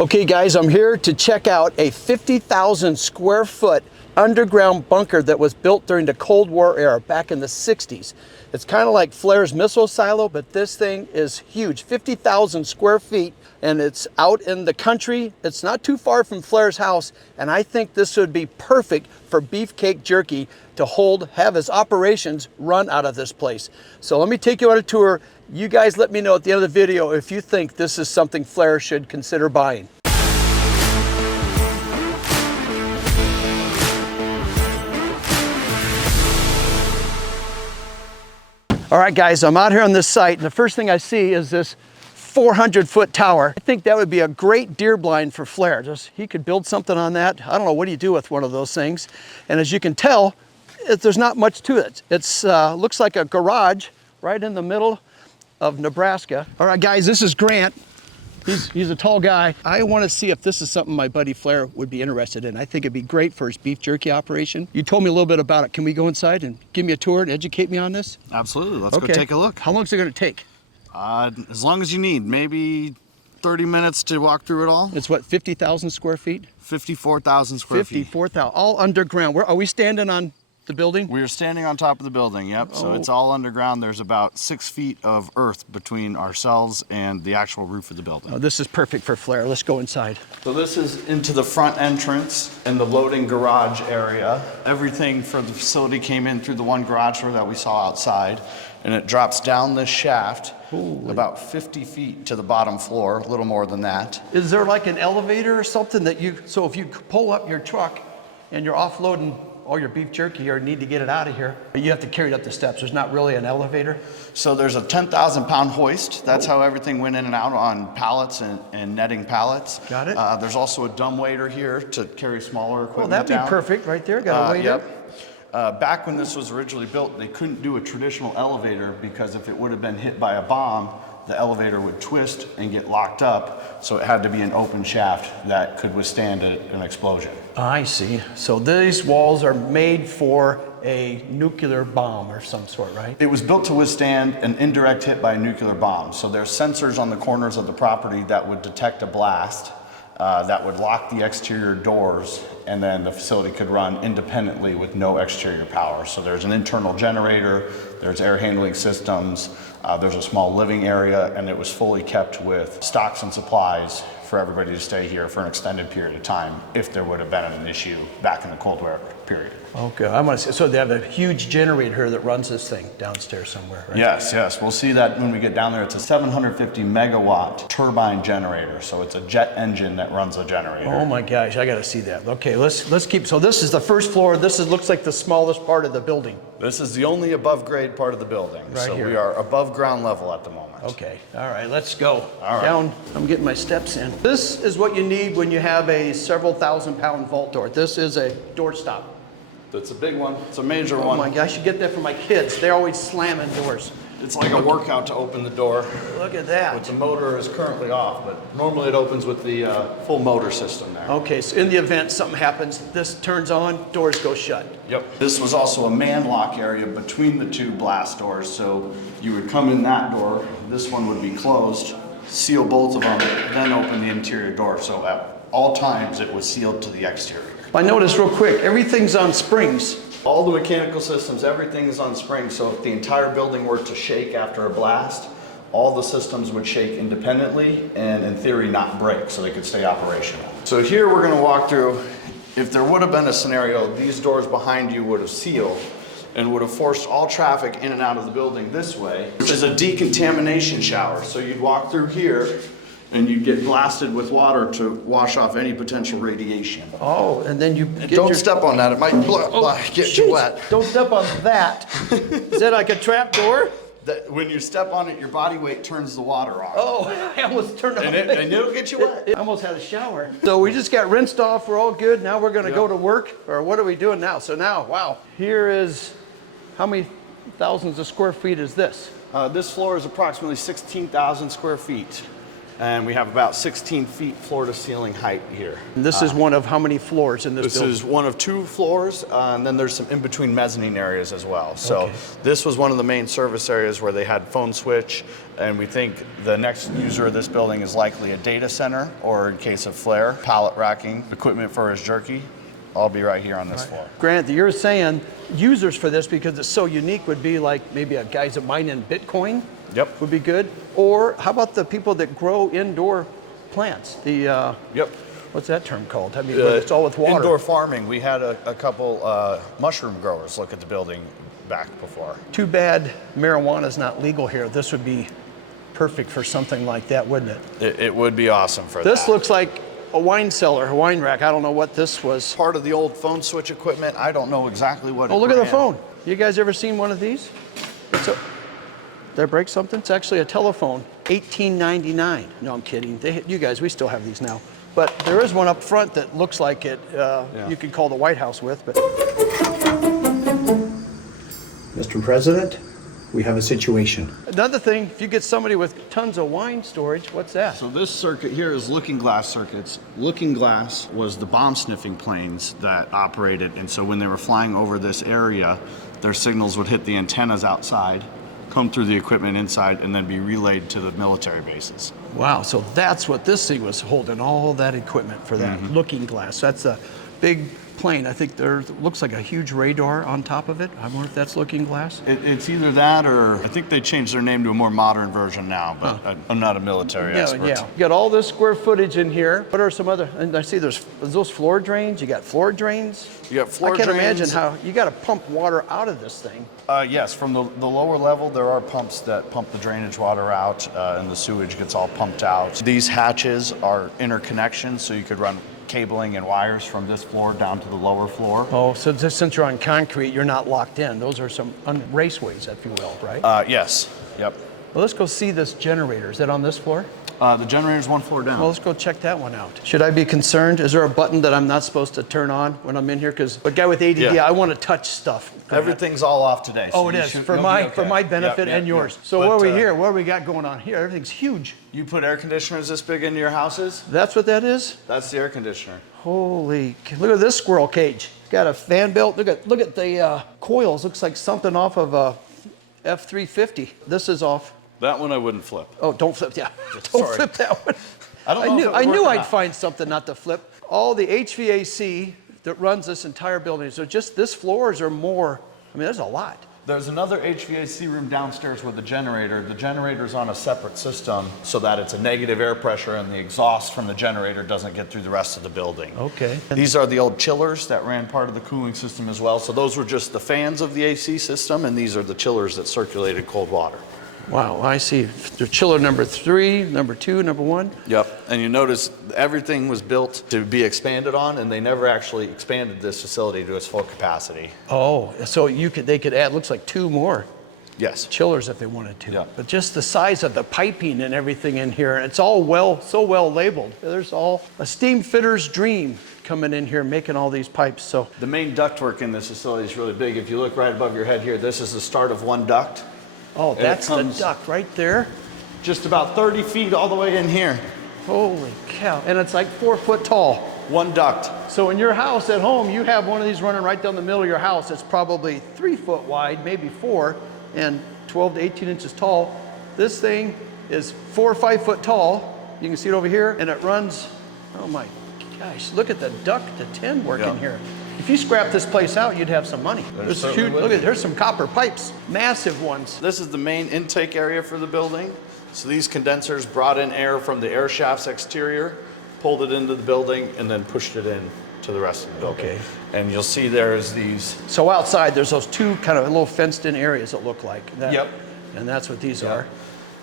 Okay guys, I'm here to check out a 50,000 square foot underground bunker that was built during the Cold War era back in the 60s. It's kind of like Flair's missile silo, but this thing is huge, 50,000 square feet, and it's out in the country. It's not too far from Flair's house, and I think this would be perfect for Beefcake Jerky to have his operations run out of this place. So let me take you on a tour. You guys let me know at the end of the video if you think this is something Flair should consider buying. All right guys, I'm out here on this site, and the first thing I see is this 400-foot tower. I think that would be a great deer blind for Flair. He could build something on that. I don't know, what do you do with one of those things? And as you can tell, there's not much to it. It's looks like a garage right in the middle of Nebraska. All right guys, this is Grant. He's a tall guy. I want to see if this is something my buddy Flair would be interested in. I think it'd be great for his beef jerky operation. You told me a little bit about it. Can we go inside and give me a tour and educate me on this? Absolutely, let's go take a look. How long is it going to take? As long as you need, maybe 30 minutes to walk through it all. It's what, 50,000 square feet? 54,000 square feet. 54,000, all underground. Are we standing on the building? We are standing on top of the building, yep. Oh. So it's all underground. There's about 6 feet of earth between ourselves and the actual roof of the building. Oh, this is perfect for Flair. Let's go inside. So this is into the front entrance and the loading garage area. Everything for the facility came in through the one garage door that we saw outside, and it drops down this shaft about 50 feet to the bottom floor, a little more than that. Is there like an elevator or something that so if you pull up your truck and you're offloading all your beef jerky or need to get it out of here, you have to carry it up the steps? There's not really an elevator? So there's a 10,000 pound hoist. That's how everything went in and out on pallets and netting pallets. Got it. There's also a dumb waiter here to carry smaller equipment. Well, that'd be perfect right there. Got a waiter. Yep. Back when this was originally built, they couldn't do a traditional elevator because if it would have been hit by a bomb, the elevator would twist and get locked up, so it had to be an open shaft that could withstand an explosion. I see. So these walls are made for a nuclear bomb or some sort, right? It was built to withstand an indirect hit by a nuclear bomb. So there's sensors on the corners of the property that would detect a blast, that would lock the exterior doors, and then the facility could run independently with no exterior power. So there's an internal generator, there's air handling systems, there's a small living area, and it was fully kept with stocks and supplies for everybody to stay here for an extended period of time if there would have been an issue back in the Cold War period. Okay, I'm gonna say, so they have a huge generator here that runs this thing downstairs somewhere, right? Yes, yes. We'll see that when we get down there. It's a 750 megawatt turbine generator. So it's a jet engine that runs a generator. Oh my gosh, I gotta see that. Okay, let's keep, so this is the first floor. Looks like the smallest part of the building. This is the only above grade part of the building. Right so here. We are above ground level at the moment. Okay, all right, let's go. All right. Down, I'm getting my steps in. This is what you need when you have a several thousand pound vault door. This is a door stop. That's a big one. It's a major one. Oh my gosh, I should get that for my kids. They're always slamming doors. It's like a workout to open the door. Look at that. But the motor is currently off, but normally it opens with the full motor system there. Okay, so in the event something happens, this turns on, doors go shut. Yep. This was also a man lock area between the two blast doors, so you would come in that door, this one would be closed, seal both of them, then open the interior door, so at all times it was sealed to the exterior. I noticed real quick, everything's on springs. All the mechanical systems, everything is on springs, so if the entire building were to shake after a blast, all the systems would shake independently and in theory not break, so they could stay operational. So here we're going to walk through. If there would have been a scenario, these doors behind you would have sealed and would have forced all traffic in and out of the building this way, which is a decontamination shower. So you'd walk through here and you'd get blasted with water to wash off any potential radiation. Oh, and then you don't step on that, it might get you wet. Don't step on that. Is that like a trap door? When you step on it, your body weight turns the water off. Oh, I almost turned on and it'll get you wet. I almost had a shower. So we just got rinsed off, we're all good. Now we're gonna go to work, or what are we doing now? So now, wow, here is, how many thousands of square feet is this? This floor is approximately 16,000 square feet. And we have about 16 feet floor to ceiling height here. And this is one of how many floors in this building? This is one of 2 floors, and then there's some in-between mezzanine areas as well. So Okay. this was one of the main service areas where they had phone switch, and we think the next user of this building is likely a data center, or in case of flare, pallet racking, equipment for his jerky. I'll be right here on this floor. Grant, you're saying users for this, because it's so unique, would be like maybe a guys that mine in Bitcoin? Yep. Would be good. Or how about the people that grow indoor plants? The Yep. what's that term called? I mean, where it's all with water. Indoor farming. We had a couple mushroom growers look at the building back before. Too bad marijuana is not legal here. This would be perfect for something like that, wouldn't it? It would be awesome for This that. looks like a wine cellar, a wine rack. I don't know what this was. Part of the old phone switch equipment. I don't know exactly what Oh, it look at the ran. phone. You guys ever seen one of these? Did I break something? It's actually a telephone. $18.99. No, I'm kidding. You guys, we still have these now. But there is one up front that looks like it. You could call the White House with. But Mr. President, we have a situation. Another thing, if you get somebody with tons of wine storage, what's that? So this circuit here is Looking Glass circuits. Looking Glass was the bomb sniffing planes that operated, and so when they were flying over this area, their signals would hit the antennas outside, come through the equipment inside, and then be relayed to the military bases. Wow, so that's what this thing was holding, all that equipment for that Looking Glass. That's a big plane. I think there looks like a huge radar on top of it. I wonder if that's Looking Glass. It's either that, or I think they changed their name to a more modern version now, but I'm not a military expert. Yeah. You got all this square footage in here. What are some other, and I see there's those floor drains. You got floor drains. You got floor I can't drains. imagine how, you got to pump water out of this thing. Yes, from the lower level, there are pumps that pump the drainage water out, and the sewage gets all pumped out. These hatches are interconnections, so you could run cabling and wires from this floor down to the lower floor. Oh, so just since you're on concrete, you're not locked in. Those are some raceways, if you will, right? Yes, yep. Well, let's go see this generator. Is that on this floor? The generator's 1 floor down. Well, let's go check that one out. Should I be concerned? Is there a button that I'm not supposed to turn on when I'm in here? Because a guy with ADD, Yeah. I want to touch stuff. Everything's all off today. Oh, so it you is, should- for you'll my be okay. benefit Yep, and yep, yours. yep. So But, what are we here? What do we got going on here? Everything's huge. You put air conditioners this big into your houses? That's what that is? That's the air conditioner. Holy, look at this squirrel cage. Got a fan belt. Look at the coils. Looks like something off of a F-350. This is off. That one I wouldn't flip. Oh, don't flip, yeah. Don't Sorry. flip that one. I don't know if it would I work knew or I'd not. find something not to flip. All the HVAC that runs this entire building, so just this floor, is there more? I mean, there's a lot. There's another HVAC room downstairs with a generator. The generator's on a separate system so that it's a negative air pressure and the exhaust from the generator doesn't get through the rest of the building. Okay. These are the old chillers that ran part of the cooling system as well. So those were just the fans of the AC system, and these are the chillers that circulated cold water. Wow, I see. The chiller number 3, number 2, number 1. Yep, and you notice everything was built to be expanded on, and they never actually expanded this facility to its full capacity. Oh, so they could add, looks like 2 more Yes. chillers if they wanted to. Yeah. But just the size of the piping and everything in here, and it's all so well labeled. There's all a steam fitter's dream coming in here making all these pipes. So The main ductwork in this facility is really big. If you look right above your head here, this is the start of one duct. oh, it that's the comes- duct right there. Just about 30 feet all the way in here. Holy cow. And it's like 4 foot tall. One duct. So in your house at home, you have one of these running right down the middle of your house. It's probably 3 foot wide, maybe 4, and 12 to 18 inches tall. This thing is 4 or 5 foot tall. You can see it over here, and it runs, oh my gosh, look at the duct to tin work in Yeah. here. If you scrap this place out, you'd have some money. There There's certainly huge, would look at, be. there's some copper pipes, massive ones. This is the main intake area for the building. So these condensers brought in air from the air shaft's exterior, pulled it into the building, and then pushed it in to the rest of the building. Okay. And you'll see there's these. So outside, there's those 2 kind of little fenced in areas that look like that. Yep. And that's what these are.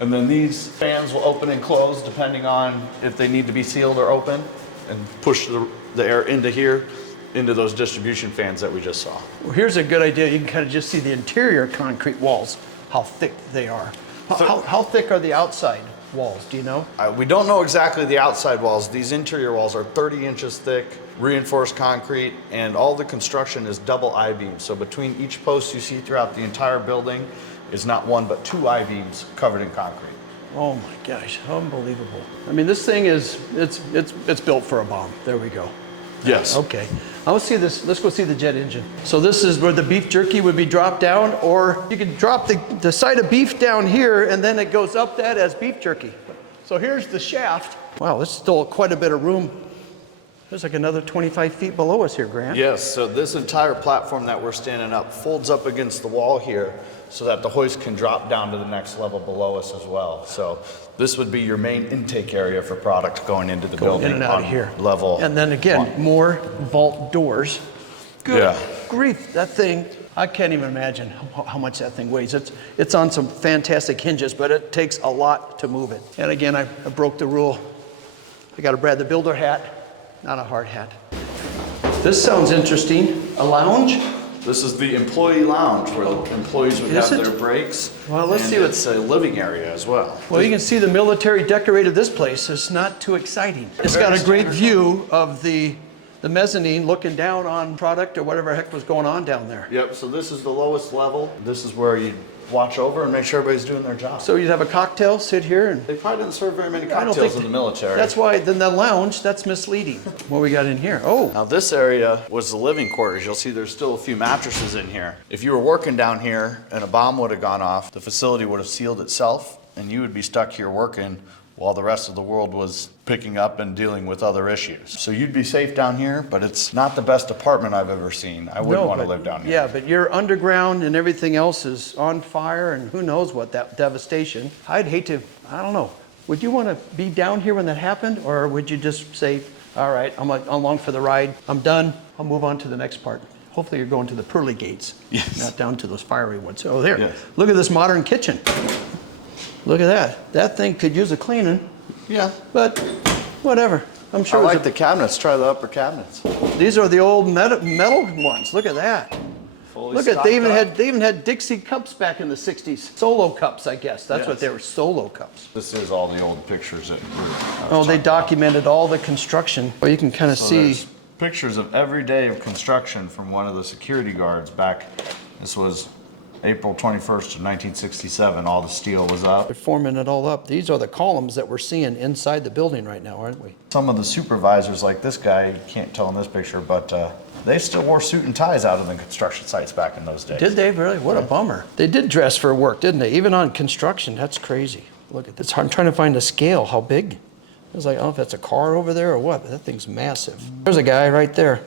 And then these fans will open and close depending on if they need to be sealed or open, and push the air into here, into those distribution fans that we just saw. Well, here's a good idea. You can kind of just see the interior concrete walls, how thick they are. How thick are the outside walls? Do you know? We don't know exactly the outside walls. These interior walls are 30 inches thick, reinforced concrete, and all the construction is double I-beams. So between each post you see throughout the entire building is not 1 but 2 I-beams covered in concrete. Oh my gosh, unbelievable. I mean, this thing is, it's built for a bomb. There we go. Yes. Okay, let's see this. Let's go see the jet engine. So this is where the beef jerky would be dropped down, or you could drop the side of beef down here and then it goes up that as beef jerky. So here's the shaft. Wow, there's still quite a bit of room. There's like another 25 feet below us here, Grant. Yes, so this entire platform that we're standing up folds up against the wall here so that the hoist can drop down to the next level below us as well. So this would be your main intake area for product going into the building. In and out of here. Level. And then again, more vault doors. Good grief, that thing, I can't even imagine how much that thing weighs. It's on some fantastic hinges, but it takes a lot to move it. And again, I broke the rule. I got a Brad the Builder hat, not a hard hat. This sounds interesting. A lounge? This is the employee lounge where the employees would have their breaks. Well, let's see it's a living area as well. Well, you can see the military decorated this place. It's not too exciting. It's got a great view of the mezzanine looking down on product or whatever heck was going on down there. Yep, so this is the lowest level. This is where you watch over and make sure everybody's doing their job. So you'd have a cocktail, sit here, and they probably didn't serve very many cocktails in the military. That's why, then the lounge, that's misleading. What we got in here? Oh. Now this area was the living quarters. You'll see there's still a few mattresses in here. If you were working down here and a bomb would have gone off, the facility would have sealed itself and you would be stuck here working while the rest of the world was picking up and dealing with other issues. So you'd be safe down here, but it's not the best apartment I've ever seen. I wouldn't want to live down here. Yeah, but you're underground and everything else is on fire and who knows what that devastation. I'd hate to, I don't know. Would you want to be down here when that happened, or would you just say, all right, I'm along for the ride, I'm done, I'll move on to the next part? Hopefully you're going to the pearly gates, not down to those fiery ones. Oh, there. Yes. Look at this modern kitchen. Look at that. That thing could use a cleaning. Yeah. But whatever. I'm sure. I like the cabinets. Try the upper cabinets. These are the old metal ones. Look at that. Look at they even had Dixie cups back in the 60s. Solo cups, I guess. That's what they were, solo cups. This is all the old pictures that they documented all the construction. Well, you can kind of see pictures of every day of construction from one of the security guards back. This was April 21st of 1967, all the steel was up. They're forming it all up. These are the columns that we're seeing inside the building right now, aren't we? Some of the supervisors, like this guy, you can't tell in this picture, but they still wore suit and ties out of the construction sites back in those days. Did they really? What a bummer. They did dress for work, didn't they? Even on construction, that's crazy. Look at this. I'm trying to find a scale, how big? I was like, I don't know if that's a car over there or what, but that thing's massive. There's a guy right there.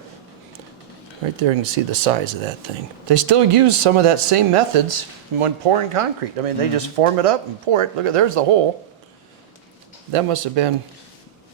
Right there, you can see the size of that thing. They still use some of that same methods when pouring concrete. I mean, they just form it up and pour it. Look at, there's the hole. That must have been.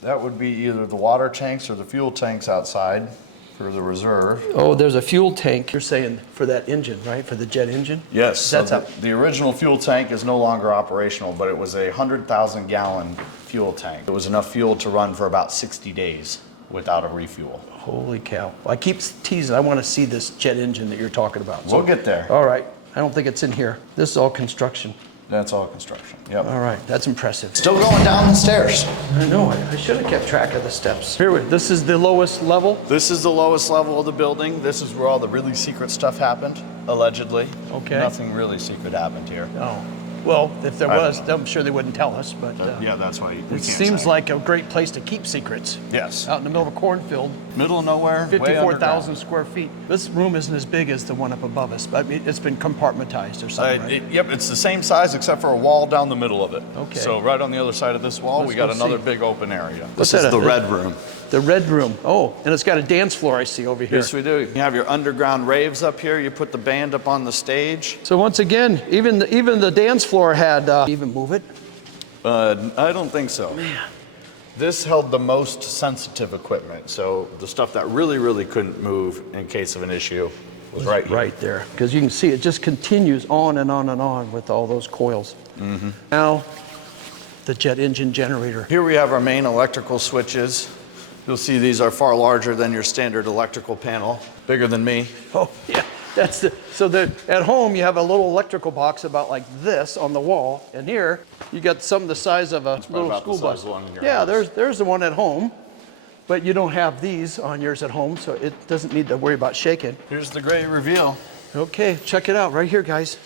That would be either the water tanks or the fuel tanks outside for the reserve. Oh, there's a fuel tank. You're saying for that engine, right? For the jet engine? Yes. That's the original fuel tank is no longer operational, but it was a 100,000 gallon fuel tank. It was enough fuel to run for about 60 days without a refuel. Holy cow. I keep teasing, I want to see this jet engine that you're talking about. We'll get there. All right. I don't think it's in here. This is all construction. That's all construction. Yep. All right. That's impressive. Still going down the stairs. I know. I should have kept track of the steps. Here, this is the lowest level? This is the lowest level of the building. This is where all the really secret stuff happened, allegedly. Okay. Nothing really secret happened here. Oh. Well, if there was, I'm sure they wouldn't tell us, but yeah, that's why we it seems like a great place to keep secrets. Yes. Out in the middle of a cornfield. Middle of nowhere, 54,000 square feet. This room isn't as big as the one up above us, but it's been compartmentized or something, right? Yep, it's the same size except for a wall down the middle of it. Okay. So right on the other side of this wall, we got another big open area. This is the red room. The red room. Oh, and it's got a dance floor I see over here. Yes, we do. You have your underground raves up here. You put the band up on the stage. So once again, even the dance floor had, even move it? I don't think so. Man. This held the most sensitive equipment. So the stuff that really, really couldn't move in case of an issue was right here. Right there. Because you can see it just continues on and on and on with all those coils. Mm-hmm. Now, the jet engine generator. Here we have our main electrical switches. You'll see these are far larger than your standard electrical panel, bigger than me. Oh, yeah. At home, you have a little electrical box about like this on the wall, and here you got some the size of a little school bus. Yeah, there's the one at home, but you don't have these on yours at home, so it doesn't need to worry about shaking. Here's the great reveal. Okay, check it out right here, guys.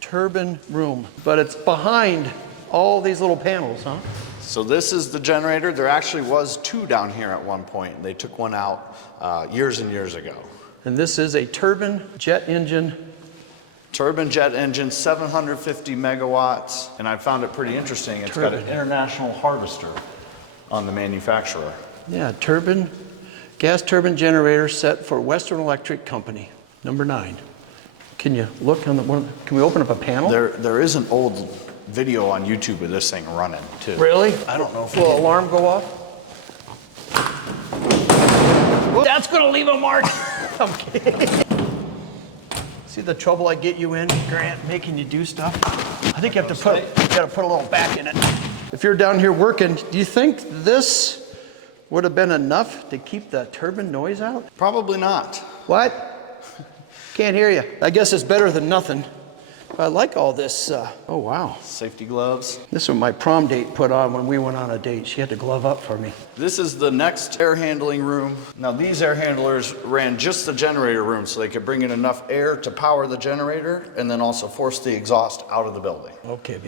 Turbine room, but it's behind all these little panels, huh? So this is the generator. There actually was two down here at one point. They took one out years and years ago. And this is a turbine jet engine. Turbine jet engine, 750 megawatts. And I found it pretty interesting. It's got an international harvester on the manufacturer. Yeah, turbine, gas turbine generator set for Western Electric Company, number 9. Can you look on the one? Can we open up a panel? There is an old video on YouTube of this thing running too. Really? I don't know if will alarm go off? That's gonna leave a mark. I'm kidding. See the trouble I get you in, Grant, making you do stuff? I think you have to gotta put a little back in it. If you're down here working, do you think this would have been enough to keep the turbine noise out? Probably not. What? Can't hear you. I guess it's better than nothing. I like all this. Oh, wow. Safety gloves. This was my prom date put on when we went on a date. She had to glove up for me. This is the next air handling room. Now these air handlers ran just the generator room so they could bring in enough air to power the generator and then also force the exhaust out of the building. Okay,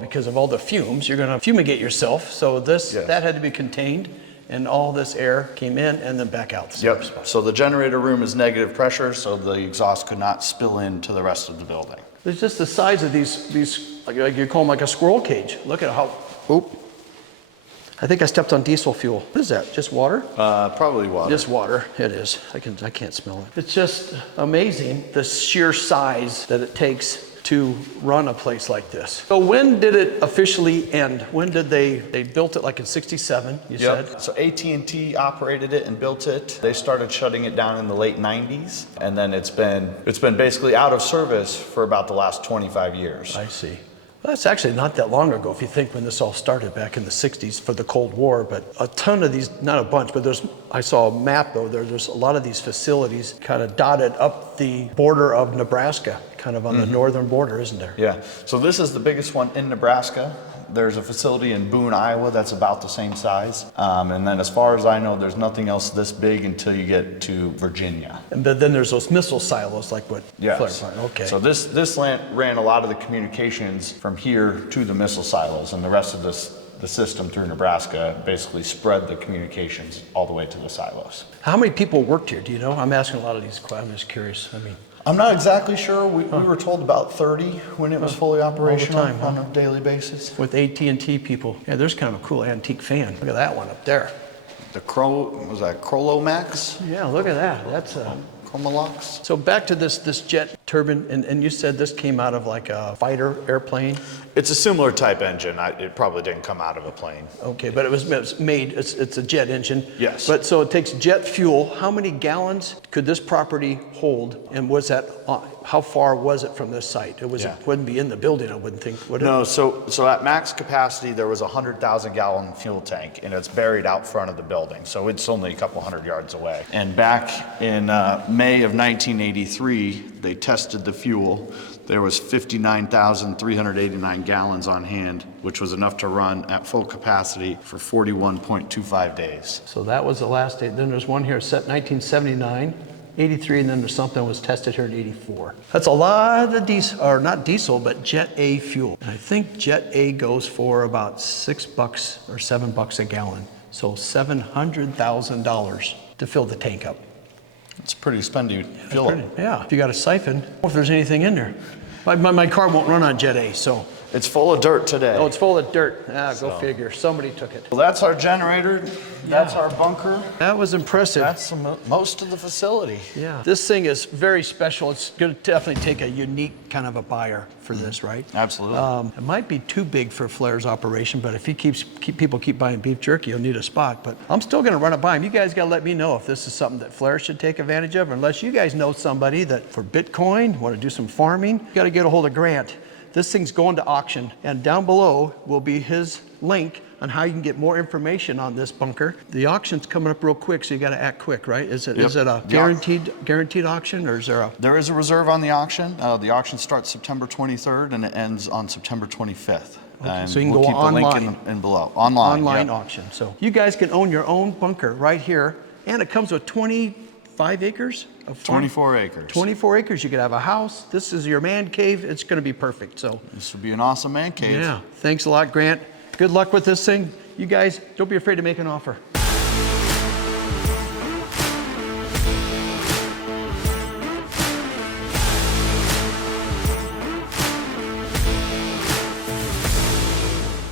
because of all the fumes, you're gonna fumigate yourself. So that had to be contained and all this air came in and then back out. Yep, so the generator room is negative pressure so the exhaust could not spill into the rest of the building. It's just the size of these like you call them like a squirrel cage. Look at how, oop. I think I stepped on diesel fuel. What is that, just water? Probably water. Just water, it is. I can't smell it. It's just amazing, the sheer size that it takes to run a place like this. So when did it officially end? When did they built it like in 67, you said? So AT&T operated it and built it. They started shutting it down in the late 90s. And then it's been basically out of service for about the last 25 years. I see. Well, that's actually not that long ago if you think when this all started back in the 60s for the Cold War, but a ton of these, not a bunch, but I saw a map though, there's a lot of these facilities kind of dotted up the border of Nebraska, kind of on the northern border, isn't there? Yeah, so this is the biggest one in Nebraska. There's a facility in Boone, Iowa that's about the same size. And then as far as I know, there's nothing else this big until you get to Virginia. And then there's those missile silos like what? Yes. Okay. So this ran a lot of the communications from here to the missile silos, and the rest of the system through Nebraska basically spread the communications all the way to the silos. How many people worked here? Do you know? I'm asking a lot of these questions. I'm just curious. I mean, I'm not exactly sure. We were told about 30 when it was fully operational on a daily basis. With AT&T people. Yeah, there's kind of a cool antique fan. Look at that one up there. The Crolomax? Yeah, look at that. That's Chromalox? So back to this jet turbine, and you said this came out of like a fighter airplane? It's a similar type engine. It probably didn't come out of a plane. Okay, but it was made, it's a jet engine. Yes. But so it takes jet fuel. How many gallons could this property hold? And was that, how far was it from this site? It wouldn't be in the building, I wouldn't think, would it? No, so at max capacity, there was a 100,000 gallon fuel tank, and it's buried out front of the building. So it's only a couple hundred yards away. And back in May of 1983, they tested the fuel. There was 59,389 gallons on hand, which was enough to run at full capacity for 41.25 days. So that was the last day. Then there's one here set 1979, 83, and then there's something that was tested here in 84. That's a lot of diesel, or not diesel, but Jet A fuel. And I think Jet A goes for about $6 or $7 a gallon. So $700,000 to fill the tank up. It's pretty spendy fuel. Yeah, if you got a siphon, if there's anything in there. My car won't run on Jet A, so. It's full of dirt today. Oh, it's full of dirt. Go figure. Somebody took it. Well, that's our generator. That's our bunker. That was impressive. That's most of the facility. Yeah. This thing is very special. It's going to definitely take a unique kind of a buyer for this, right? Absolutely. It might be too big for Flair's operation, but if people keep buying beef jerky, you'll need a spot. But I'm still going to run it by him. You guys got to let me know if this is something that Flair should take advantage of, unless you guys know somebody that for Bitcoin, want to do some farming, you got to get a hold of Grant. This thing's going to auction, and down below will be his link on how you can get more information on this bunker. The auction's coming up real quick, so you got to act quick, right? Is it a guaranteed auction, or is there a? There is a reserve on the auction. The auction starts September 23rd and it ends on September 25th. Okay, so you can we'll go keep online. The link in below. Online Auction. So you guys can own your own bunker right here, and it comes with 20 25 acres of farm? 24 acres. 24 acres. You could have a house. This is your man cave. It's going to be perfect. So This would be an awesome man cave. yeah, thanks a lot, Grant. Good luck with this thing. You guys, don't be afraid to make an offer.